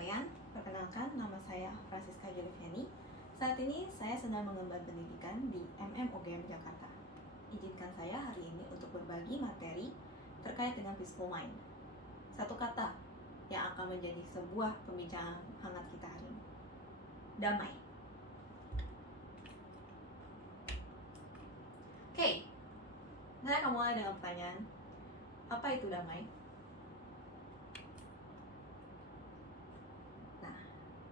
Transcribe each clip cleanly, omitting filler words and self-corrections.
sekalian, perkenalkan nama saya Francisca Juliviani. Saat ini saya sedang mengemban pendidikan di MMUGM Jakarta. Izinkan saya hari ini untuk berbagi materi terkait dengan peaceful mind. Satu kata yang akan menjadi sebuah pembicaraan hangat kita hari ini. Damai. Oke, saya akan mulai dengan pertanyaan, apa itu damai?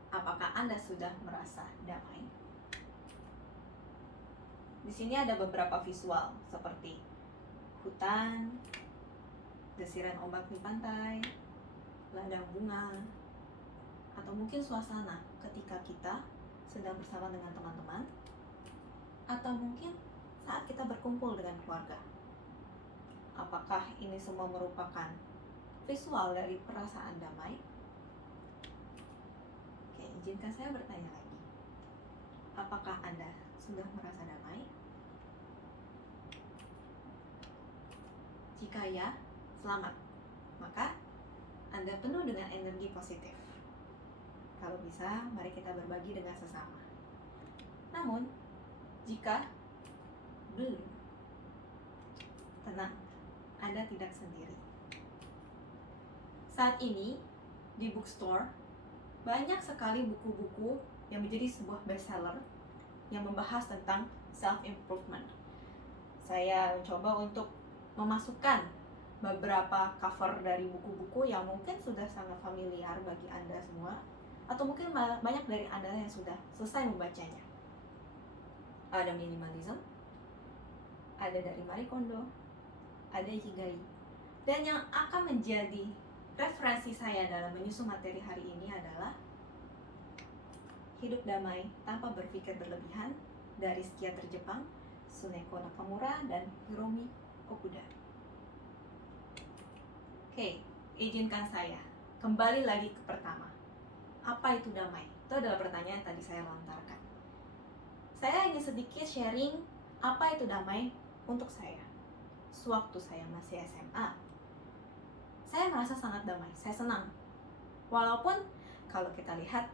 Apakah Anda sudah merasa damai? Di sini ada beberapa visual seperti hutan, desiran ombak di pantai, ladang bunga, atau mungkin suasana ketika kita sedang bersama dengan teman-teman, atau mungkin saat kita berkumpul dengan keluarga. Apakah ini semua merupakan visual dari perasaan damai? Izinkan saya bertanya lagi. Apakah Anda sudah merasa damai? Jika ya, selamat. Maka Anda penuh dengan energi positif. Kalau bisa, mari kita berbagi dengan sesama. Namun, jika belum, tenang, Anda tidak sendiri. Saat ini, di bookstore, banyak sekali buku-buku yang menjadi sebuah bestseller yang membahas tentang self-improvement. Saya mencoba untuk memasukkan beberapa cover dari buku-buku yang mungkin sudah sangat familiar bagi Anda semua, atau mungkin banyak dari Anda yang sudah selesai membacanya. Ada minimalism, ada dari Marie Kondo, ada Ikigai. Dan yang akan menjadi referensi saya dalam menyusun materi hari ini adalah Hidup Damai Tanpa Berpikir Berlebihan dari psikiater Jepang Tsuneko Nakamura dan Hiromi Okuda. Oke, izinkan saya kembali lagi ke pertama. Apa itu damai? Itu adalah pertanyaan yang tadi saya lontarkan. Saya ingin sedikit sharing apa itu damai untuk saya. Sewaktu saya masih SMA, saya merasa sangat damai, saya senang. Walaupun kalau kita lihat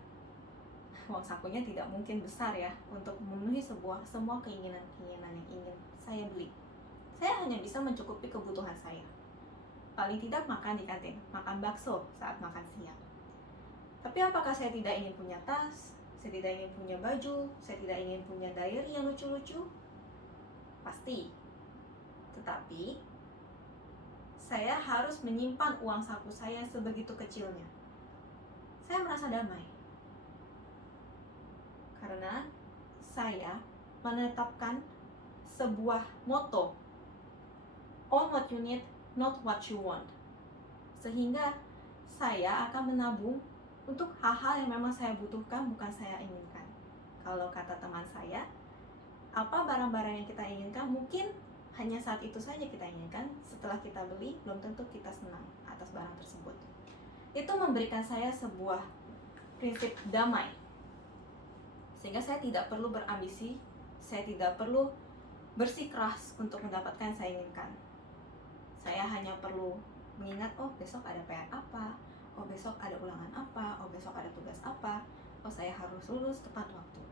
uang sakunya tidak mungkin besar ya untuk memenuhi semua keinginan-keinginan yang ingin saya beli. Saya hanya bisa mencukupi kebutuhan saya. Paling tidak makan di kantin, makan bakso saat makan siang. Tapi apakah saya tidak ingin punya tas? Saya tidak ingin punya baju? Saya tidak ingin punya diary yang lucu-lucu? Pasti. Tetapi saya harus menyimpan uang saku saya sebegitu kecilnya. Saya merasa damai. Karena saya menetapkan sebuah moto, own what you need, not what you want. Sehingga saya akan menabung untuk hal-hal yang memang saya butuhkan, bukan saya inginkan. Kalau kata teman saya, apa barang-barang yang kita inginkan mungkin hanya saat itu saja kita inginkan, setelah kita beli belum tentu kita senang atas barang tersebut. Itu memberikan saya sebuah prinsip damai. Sehingga saya tidak perlu berambisi, saya tidak perlu bersikeras untuk mendapatkan yang saya inginkan. Saya hanya perlu mengingat, oh besok ada PR apa, oh besok ada ulangan apa, oh besok ada tugas apa, oh saya harus lulus tepat waktu.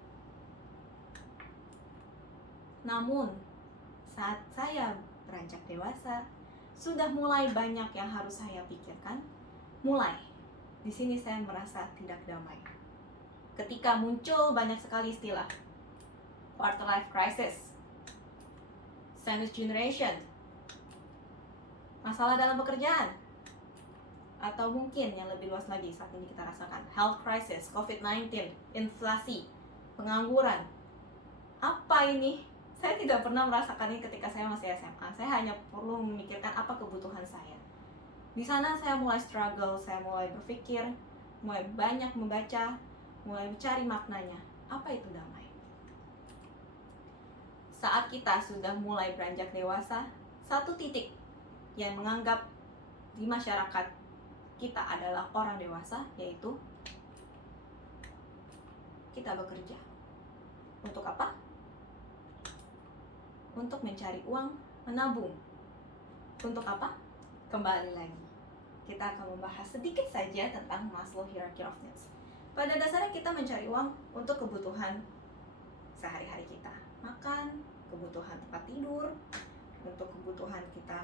Namun, saat saya beranjak dewasa, sudah mulai banyak yang harus saya pikirkan. Mulai, di sini saya merasa tidak damai. Ketika muncul banyak sekali istilah, quarter life crisis, sandwich generation, masalah dalam pekerjaan, atau mungkin yang lebih luas lagi saat ini kita rasakan, health crisis, COVID-19, inflasi, pengangguran. Apa ini? Saya tidak pernah merasakan ini ketika saya masih SMA. Saya hanya perlu memikirkan apa kebutuhan saya. Di sana saya mulai struggle, saya mulai berpikir, mulai banyak membaca, mulai mencari maknanya. Apa itu damai? Saat kita sudah mulai beranjak dewasa, satu titik yang menganggap di masyarakat kita adalah orang dewasa, yaitu kita bekerja. Untuk apa? Untuk mencari uang, menabung. Untuk apa? Kembali lagi, kita akan membahas sedikit saja tentang Maslow Hierarchy of Needs. Pada dasarnya kita mencari uang untuk kebutuhan sehari-hari kita. Makan, kebutuhan tempat tidur, untuk kebutuhan kita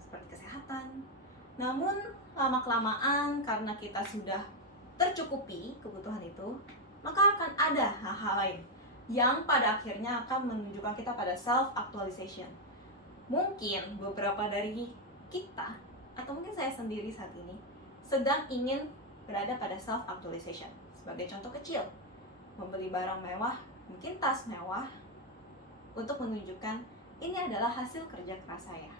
seperti kesehatan. Namun lama-kelamaan karena kita sudah tercukupi kebutuhan itu, maka akan ada hal-hal lain yang pada akhirnya akan menunjukkan kita pada self-actualization. Mungkin beberapa dari kita, atau mungkin saya sendiri saat ini, sedang ingin berada pada self-actualization. Sebagai contoh kecil, membeli barang mewah, mungkin tas mewah, untuk menunjukkan ini adalah hasil kerja keras saya.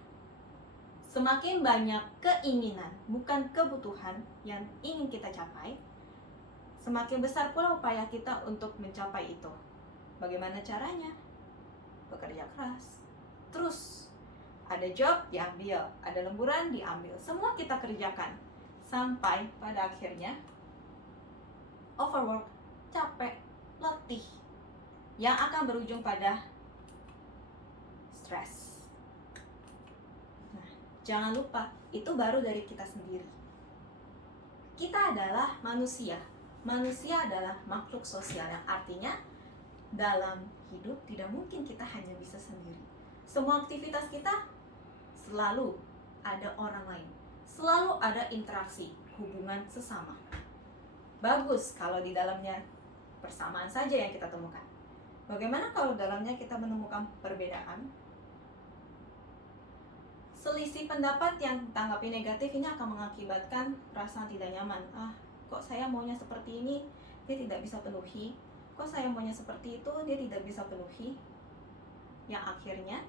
Semakin banyak keinginan, bukan kebutuhan yang ingin kita capai, semakin besar pula upaya kita untuk mencapai itu. Bagaimana caranya? Bekerja keras. Terus, ada job diambil, ada lemburan diambil, semua kita kerjakan. Sampai pada akhirnya, overwork, capek, letih, yang akan berujung pada stres. Jangan lupa, itu baru dari kita sendiri. Kita adalah manusia. Manusia adalah makhluk sosial, yang artinya dalam hidup tidak mungkin kita hanya bisa sendiri. Semua aktivitas kita selalu ada orang lain. Selalu ada interaksi, hubungan sesama. Bagus kalau di dalamnya persamaan saja yang kita temukan. Bagaimana kalau dalamnya kita menemukan perbedaan? Selisih pendapat yang tanggapi negatif ini akan mengakibatkan perasaan tidak nyaman. Kok saya maunya seperti ini, dia tidak bisa penuhi. Kok saya maunya seperti itu, dia tidak bisa penuhi. Yang akhirnya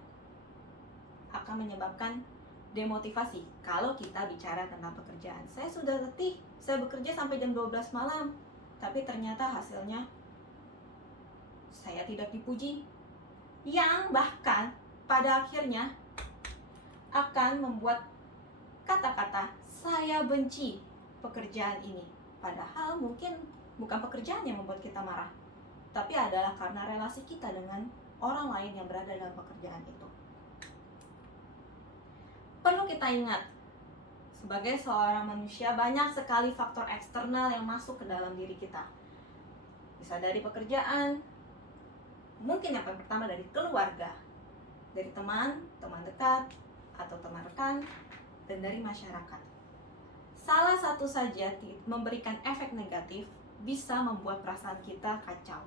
akan menyebabkan demotivasi. Kalau kita bicara tentang pekerjaan, saya sudah letih, saya bekerja sampai jam 12 malam, tapi ternyata hasilnya saya tidak dipuji. Yang bahkan pada akhirnya akan membuat kata-kata saya benci pekerjaan ini. Padahal mungkin bukan pekerjaan yang membuat kita marah, tapi adalah karena relasi kita dengan orang lain yang berada dalam pekerjaan itu. Perlu kita ingat, sebagai seorang manusia banyak sekali faktor eksternal yang masuk ke dalam diri kita. Bisa dari pekerjaan, mungkin yang pertama dari keluarga, dari teman dekat, atau teman rekan, dan dari masyarakat. Salah satu saja memberikan efek negatif bisa membuat perasaan kita kacau,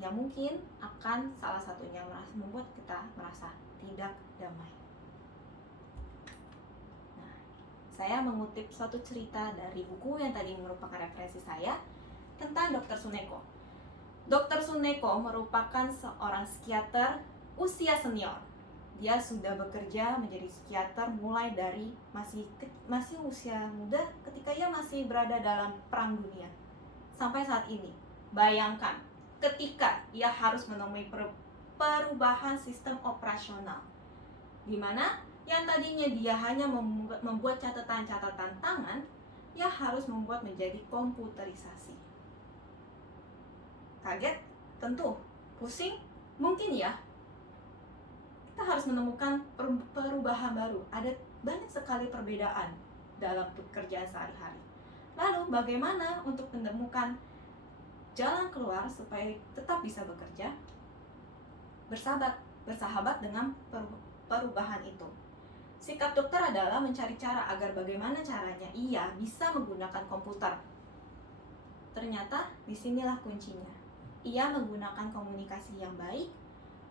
yang mungkin akan salah satunya membuat kita merasa tidak damai. Nah, saya mengutip suatu cerita dari buku yang tadi merupakan referensi saya tentang Dr. Suneko. Dr. Suneko merupakan seorang psikiater usia senior. Dia sudah bekerja menjadi psikiater mulai dari masih usia muda ketika ia masih berada dalam perang dunia sampai saat ini. Bayangkan ketika ia harus menemui perubahan sistem operasional, di mana yang tadinya dia hanya membuat catatan-catatan tangan, ia harus membuat menjadi komputerisasi. Kaget? Tentu. Pusing? Mungkin ya. Kita harus menemukan perubahan baru. Ada banyak sekali perbedaan dalam pekerjaan sehari-hari. Lalu bagaimana untuk menemukan jalan keluar supaya tetap bisa bekerja? Bersahabat dengan perubahan itu. Sikap dokter adalah mencari cara agar bagaimana caranya ia bisa menggunakan komputer. Ternyata disinilah kuncinya. Ia menggunakan komunikasi yang baik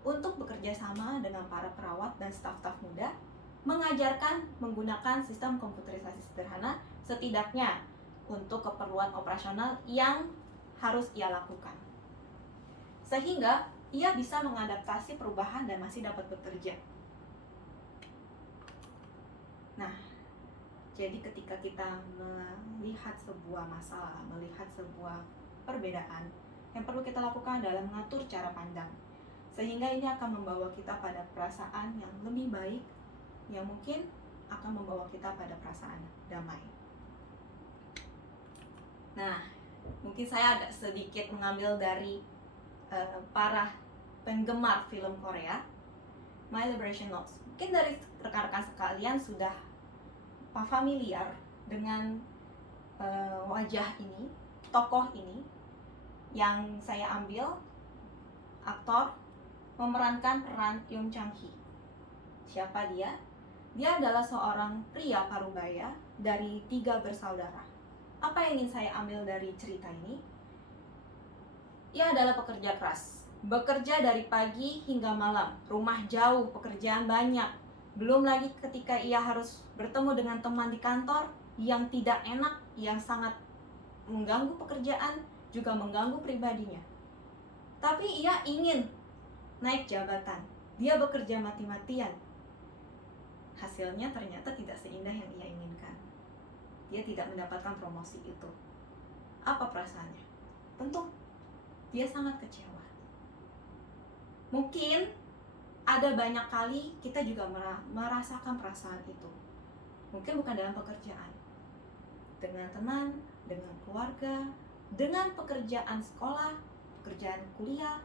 untuk bekerja sama dengan para perawat dan staf-staf muda, mengajarkan menggunakan sistem komputerisasi sederhana setidaknya untuk keperluan operasional yang harus ia lakukan. Sehingga ia bisa mengadaptasi perubahan dan masih dapat bekerja. Nah, jadi ketika kita melihat sebuah masalah, melihat sebuah perbedaan, yang perlu kita lakukan adalah mengatur cara pandang. Sehingga ini akan membawa kita pada perasaan yang lebih baik, yang mungkin akan membawa kita pada perasaan damai. Nah, mungkin saya agak sedikit mengambil dari para penggemar film Korea, My Liberation Notes. Mungkin dari rekan-rekan sekalian sudah familiar dengan wajah ini, tokoh ini yang saya ambil, aktor memerankan peran Yoon Chang Hee. Siapa dia? Dia adalah seorang pria parubaya dari 3 bersaudara. Apa yang ingin saya ambil dari cerita ini? Ia adalah pekerja keras, bekerja dari pagi hingga malam, rumah jauh, pekerjaan banyak. Belum lagi ketika ia harus bertemu dengan teman di kantor yang tidak enak, yang sangat mengganggu pekerjaan, juga mengganggu pribadinya. Tapi ia ingin naik jabatan. Dia bekerja mati-matian. Hasilnya ternyata tidak seindah yang ia inginkan. Dia tidak mendapatkan promosi itu. Apa perasaannya? Tentu dia sangat kecewa. Mungkin ada banyak kali kita juga merasakan perasaan itu. Mungkin bukan dalam pekerjaan, dengan teman, dengan keluarga, dengan pekerjaan sekolah, pekerjaan kuliah,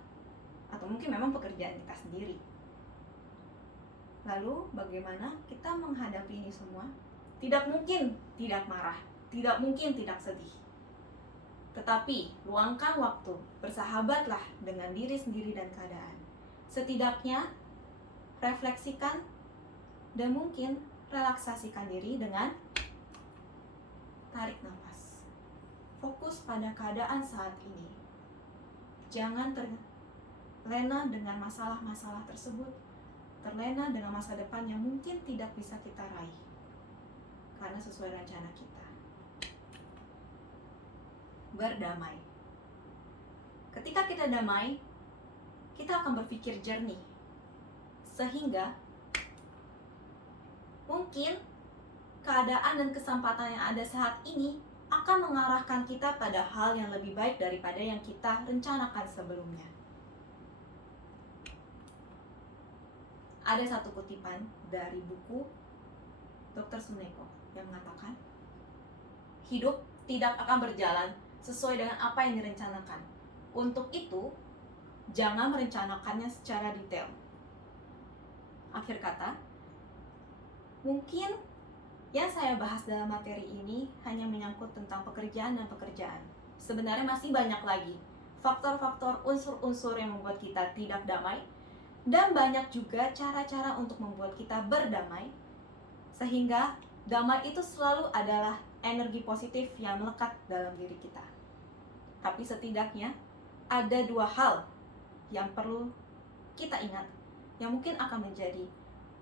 atau mungkin memang pekerjaan kita sendiri. Lalu bagaimana kita menghadapi ini semua? Tidak mungkin tidak marah, tidak mungkin tidak sedih. Tetapi luangkan waktu, bersahabatlah dengan diri sendiri dan keadaan. Setidaknya refleksikan dan mungkin relaksasikan diri dengan tarik nafas. Fokus pada keadaan saat ini. Jangan terlena dengan masalah-masalah tersebut, terlena dengan masa depan yang mungkin tidak bisa kita raih karena sesuai rencana kita. Berdamai. Ketika kita damai, kita akan berpikir jernih, sehingga mungkin keadaan dan kesempatan yang ada saat ini akan mengarahkan kita pada hal yang lebih baik daripada yang kita rencanakan sebelumnya. Ada satu kutipan dari buku Dr. Suneko yang mengatakan, hidup tidak akan berjalan sesuai dengan apa yang direncanakan. Untuk itu, jangan merencanakannya secara detail. Akhir kata, mungkin yang saya bahas dalam materi ini hanya menyangkut tentang pekerjaan dan pekerjaan. Sebenarnya masih banyak lagi faktor-faktor, unsur-unsur yang membuat kita tidak damai, dan banyak juga cara-cara untuk membuat kita berdamai, sehingga damai itu selalu adalah energi positif yang melekat dalam diri kita. Tapi setidaknya ada 2 hal yang perlu kita ingat, yang mungkin akan menjadi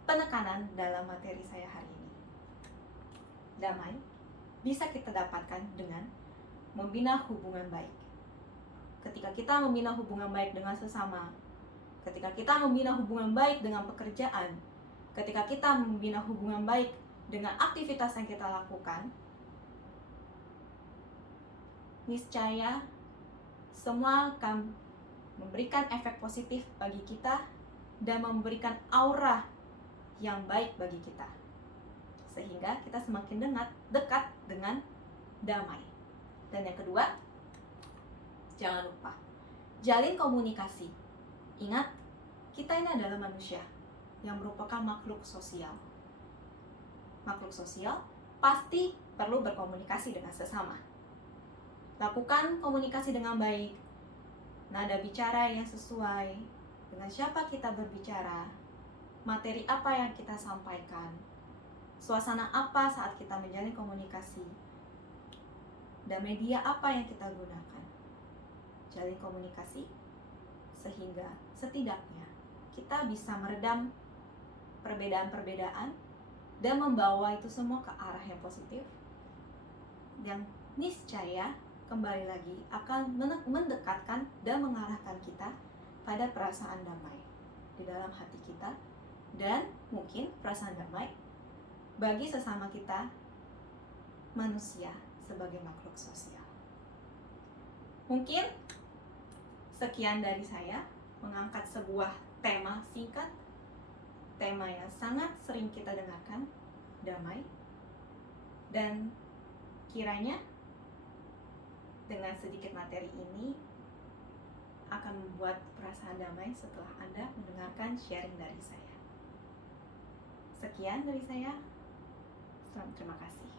penekanan dalam materi saya hari ini. Damai bisa kita dapatkan dengan membina hubungan baik. Ketika kita membina hubungan baik dengan sesama, ketika kita membina hubungan baik dengan pekerjaan, ketika kita membina hubungan baik dengan aktivitas yang kita lakukan, niscaya semua akan memberikan efek positif bagi kita dan memberikan aura yang baik bagi kita, sehingga kita semakin dekat dengan damai. Dan yang kedua, jangan lupa jalin komunikasi. Ingat, kita ini adalah manusia yang merupakan makhluk sosial. Makhluk sosial pasti perlu berkomunikasi dengan sesama. Lakukan komunikasi dengan baik, nada bicara yang sesuai, dengan siapa kita berbicara, materi apa yang kita sampaikan, suasana apa saat kita menjalin komunikasi, dan media apa yang kita gunakan. Jalin komunikasi sehingga setidaknya kita bisa meredam perbedaan-perbedaan dan membawa itu semua ke arah yang positif, yang niscaya kembali lagi akan mendekatkan dan mengarahkan kita pada perasaan damai di dalam hati kita, dan mungkin perasaan damai bagi sesama kita manusia sebagai makhluk sosial. Mungkin sekian dari saya mengangkat sebuah tema singkat, tema yang sangat sering kita dengarkan, damai, dan kiranya dengan sedikit materi ini akan membuat perasaan damai setelah Anda mendengarkan sharing dari saya. Sekian dari saya. Terima kasih.